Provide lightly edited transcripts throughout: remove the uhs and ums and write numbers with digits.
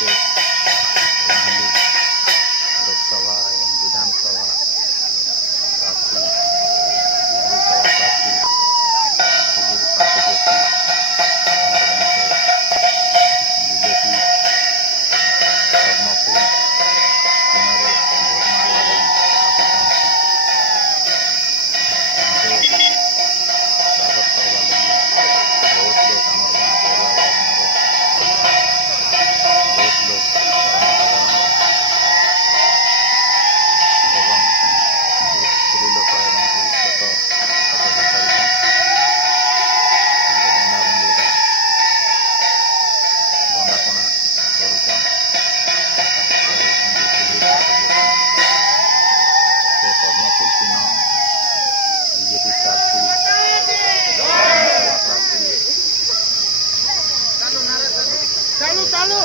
से कलाहांडी लोकसभा एवं विधानसभा प्रार्थी सुधीर पाठक बीजेपी पद्मफूल तीनों भोट मारवा लगी स्वागत करवा लगी बहुत लोग हमारे गाँव बहुत लोग एवं स्त्री लोक एवं पुरुष लोक बंदापना पद्मफूल चिन्ह बीजेपी प्रार्थी चालू चालू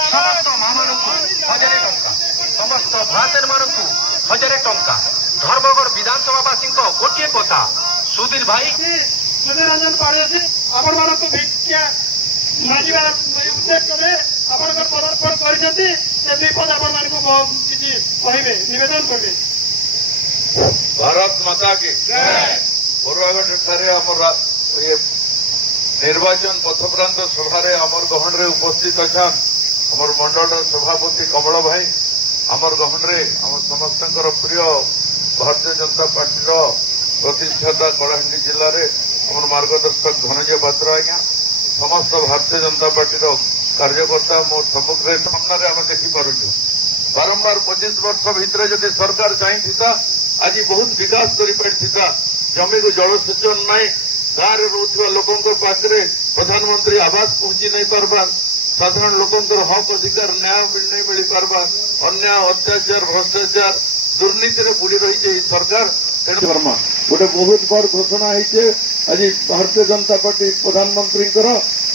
समस्त महामानू 1000 टंका समस्त भाषण मानू 1000 टंका धर्मगढ़ विधानसभावासी गोटे कथा सुधीर भाई सुधीर रंजन पाड़े आपण मान भिक्षा मांगवा उद्देश्य आपण पदार्पण कर विपद आपण मान कहे नवेदन करेंगे। भारत माता की पूर्वागढ़ निर्वाचन पथप्रांत सभार आमर गहन उपस्थित अच्छा आमर मंडल सभापति कमल भाई आमर गहन आम समस्त प्रिय भारतीय जनता पार्टी प्रतिष्ठाता कलाहांडी जिले में आमर मार्गदर्शक धनंजय पात्र आज्ञा समस्त भारतीय जनता पार्टी कार्यकर्ता मो सम्मुखें सामने आम देखिपुँ बारंबार 25 वर्ष भितर जदि सरकार चाहिए आज बहुत विकास कर जमी को जलसेचन नाई गाँव में रोकवा लोकों पाखे प्रधानमंत्री आवास पहुंची नहीं पार्बा साधारण लोकों हक अधिकार न्याय नहीं मिल पार्बा अन्याय अत्याचार भ्रष्टाचार दुर्नीति में बुड़ी रही सरकार वर्मा गोटे बहुत बड़ घोषणा है आज भारतीय जनता पार्टी प्रधानमंत्री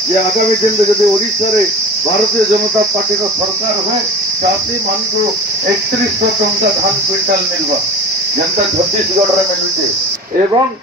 ये आगामी दिन में जब ओडिशा रे भारतीय जनता पार्टी सरकार है चाषी मान को 3100 टंका धान क्विंटाल मिलवा जनता छत्तीसगढ़ में मिलुचे एवं